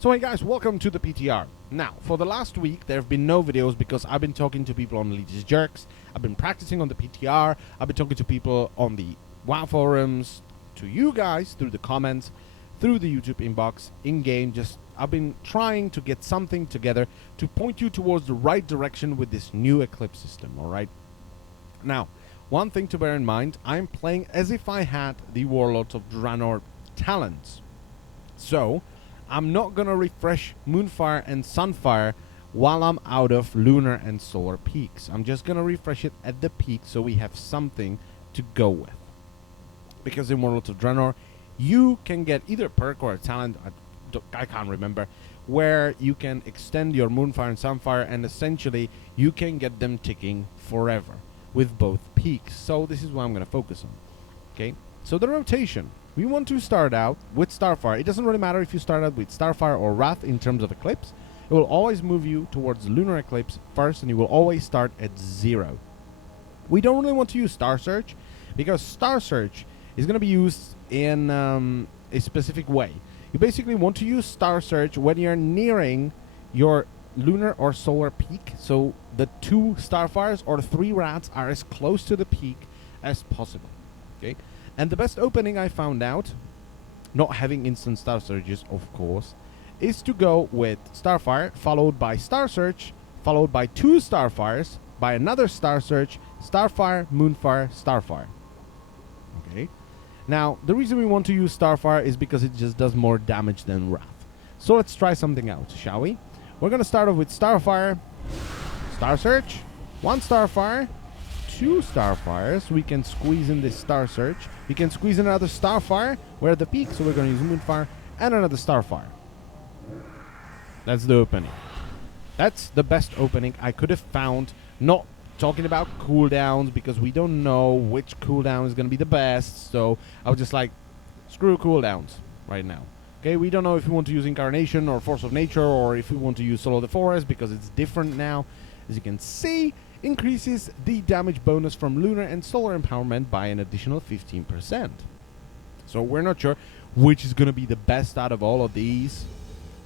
So hey guys, welcome to the PTR. Now, for the last week, there have been no videos because I've been talking to people on Elitist Jerks, I've been practicing on the PTR, I've been talking to people on the WoW forums, to you guys through the comments, through the YouTube inbox, in-game, I've been trying to get something together to point you towards the right direction with this new Eclipse system, alright? Now, one thing to bear in mind, I'm playing as if I had the Warlords of Draenor talents. So, I'm not gonna refresh Moonfire and Sunfire while I'm out of Lunar and Solar peaks. I'm just gonna refresh it at the peak so we have something to go with. Because in Warlords of Draenor, you can get either a perk or a talent, I can't remember, where you can extend your Moonfire and Sunfire and essentially you can get them ticking forever with both peaks. So this is what I'm gonna focus on. Okay, so the rotation. We want to start out with Starfire. It doesn't really matter if you start out with Starfire or Wrath in terms of Eclipse. It will always move you towards Lunar Eclipse first, and you will always start at 0. We don't really want to use Star Search, because Star Search is going to be used in a specific way. You basically want to use Star Search when you're nearing your Lunar or Solar peak, so the 2 Starfires or 3 Wraths are as close to the peak as possible. Okay? And the best opening I found out, not having instant Star Surges of course, is to go with Starfire, followed by Star Search, followed by 2 Starfires, by another Star Search, Starfire, Moonfire, Starfire. Okay. Now, the reason we want to use Starfire is because it just does more damage than Wrath. So let's try something out, shall we? We're gonna start off with Starfire, Star Search, 1 Starfire, 2 Starfires. We can squeeze in this Star Search. We can squeeze in another Starfire. We're at the peak, so we're going to use Moonfire and another Starfire. That's the opening. That's the best opening I could have found. Not talking about cooldowns, because we don't know which cooldown is going to be the best. So I was just like, screw cooldowns right now. Okay, we don't know if we want to use Incarnation or Force of Nature, or if we want to use Solo the Forest, because it's different now. As you can see, increases the damage bonus from Lunar and Solar Empowerment by an additional 15%. So we're not sure which is going to be the best out of all of these.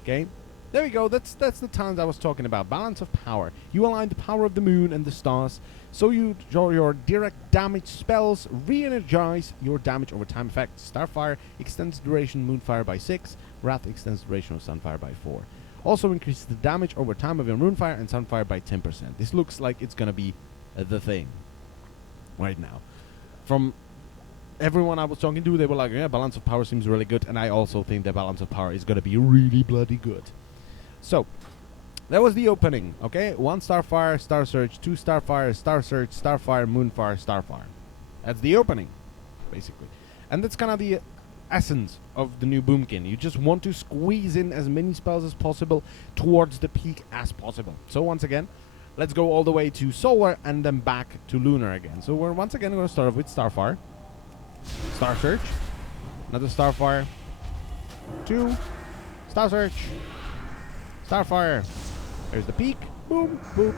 Okay, there we go. That's the talent I was talking about. Balance of power. You align the power of the moon and the stars, so you draw your direct damage spells, re-energize your damage over time effect. Starfire extends duration Moonfire by 6. Wrath extends duration of Sunfire by 4. Also increases the damage over time of your Moonfire and Sunfire by 10%. This looks like it's gonna be the thing right now. From everyone I was talking to, they were like, yeah, balance of power seems really good, and I also think the balance of power is gonna be really bloody good. So, that was the opening, okay? 1 Starfire, Star Search, 2 Starfire, Star Search, Starfire, Moonfire, Starfire. That's the opening, basically. And that's kind of the essence of the new Boomkin. You just want to squeeze in as many spells as possible towards the peak as possible. So once again, let's go all the way to Solar and then back to Lunar again. So we're once again going to start off with Starfire, Star Search, another Starfire, 2 Star Search, Starfire. There's the peak. Boom, boom.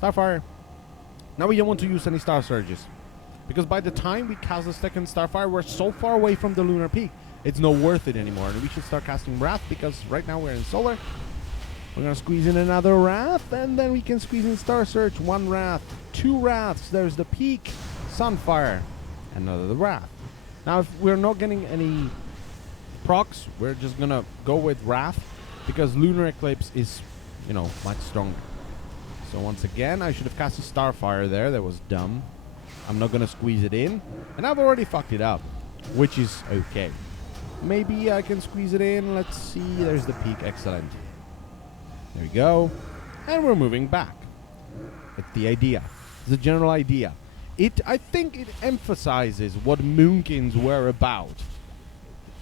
Starfire. Now we don't want to use any Star Surges, because by the time we cast the second Starfire, we're so far away from the Lunar peak, it's not worth it anymore. And we should start casting Wrath, because right now we're in Solar. We're going to squeeze in another Wrath, and then we can squeeze in Star Search, 1 Wrath, 2 Wraths, there's the peak, Sunfire, another Wrath. Now if we're not getting any procs, we're just going to go with Wrath, because Lunar Eclipse is, you know, much stronger. So once again, I should have cast a Starfire there, that was dumb. I'm not gonna squeeze it in, and I've already fucked it up, which is okay. Maybe I can squeeze it in. Let's see. There's the peak. Excellent. There we go. And we're moving back. It's the idea. It's the general idea. I think it emphasizes what Moonkins were about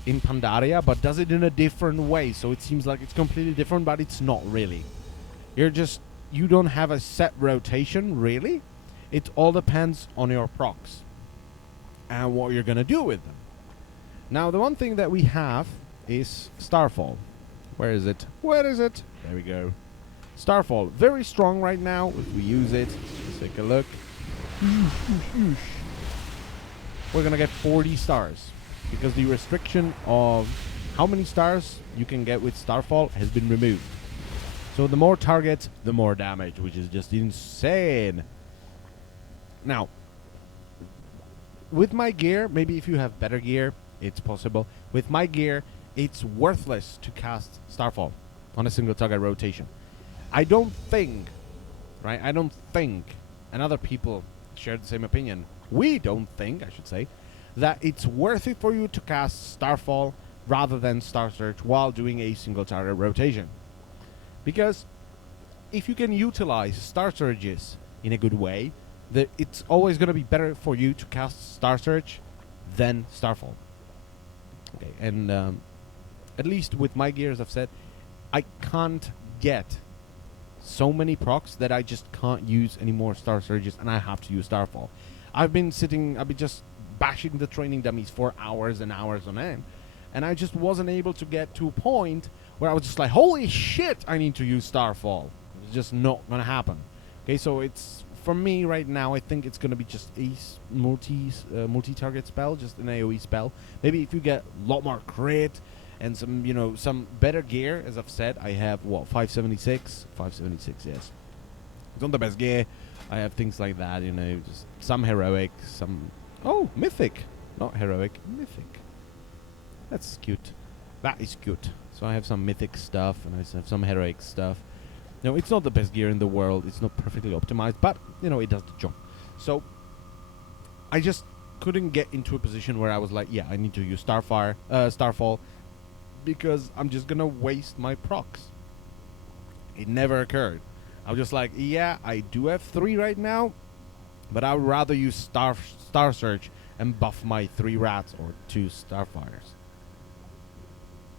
in Pandaria, but does it in a different way. So it seems like it's completely different, but it's not really. You don't have a set rotation, really. It all depends on your procs and what you're gonna do with them. Now, the one thing that we have is Starfall. Where is it? Where is it? There we go. Starfall. Very strong right now if we use it. Let's take a look. We're gonna get 40 stars, because the restriction of how many stars you can get with Starfall has been removed. So the more targets, the more damage, which is just insane. Now, with my gear, maybe if you have better gear, it's possible. With my gear, it's worthless to cast Starfall on a single target rotation. I don't think, right? I don't think, and other people share the same opinion. We don't think, I should say, that it's worth it for you to cast Starfall rather than Star Search while doing a single target rotation. Because if you can utilize Star Surges in a good way, it's always going to be better for you to cast Star Search than Starfall. Okay, and at least with my gear, as I've said, I can't get so many procs that I just can't use any more Star Surges, and I have to use Starfall. I've been just bashing the training dummies for hours and hours on end, and I just wasn't able to get to a point where I was just like, holy shit, I need to use Starfall. It's just not gonna happen. Okay, so it's, for me right now, I think it's gonna be just a multi-target spell, just an AoE spell. Maybe if you get a lot more crit and some, you know, some better gear, as I've said, I have, what, 576? 576, yes. It's not the best gear. I have things like that, you know, just some heroic, some, oh, mythic. Not heroic, mythic. That's cute. That is cute. So I have some mythic stuff, and I have some heroic stuff. No, it's not the best gear in the world. It's not perfectly optimized, but, you know, it does the job. So I just couldn't get into a position where I was like, yeah, I need to use Starfall, because I'm just going to waste my procs. It never occurred. I was just like, yeah, I do have 3 right now, but I would rather use Star Search and buff my 3 rats or 2 Starfires.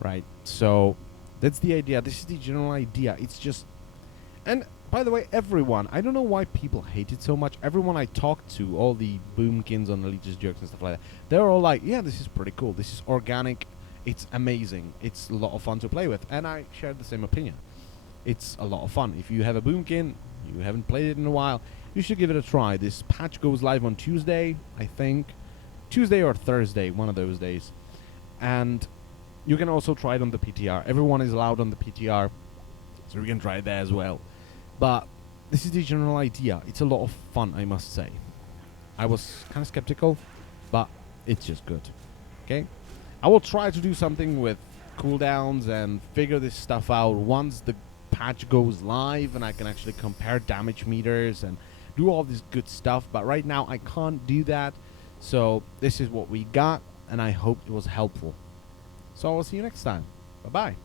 Right, so that's the idea. This is the general idea. It's just, and by the way, everyone, I don't know why people hate it so much. Everyone I talk to, all the boomkins on the Leech's Jerks and stuff like that, they're all like, yeah, this is pretty cool. This is organic. It's amazing. It's a lot of fun to play with. And I share the same opinion. It's a lot of fun. If you have a boomkin, you haven't played it in a while, you should give it a try. This patch goes live on Tuesday, I think. Tuesday or Thursday, one of those days. And you can also try it on the PTR. Everyone is allowed on the PTR, so you can try it there as well. But this is the general idea. It's a lot of fun, I must say. I was kind of skeptical, but it's just good. Okay? I will try to do something with cooldowns and figure this stuff out once the patch goes live and I can actually compare damage meters and do all this good stuff. But right now, I can't do that. So this is what we got, and I hope it was helpful. So I will see you next time. Bye-bye.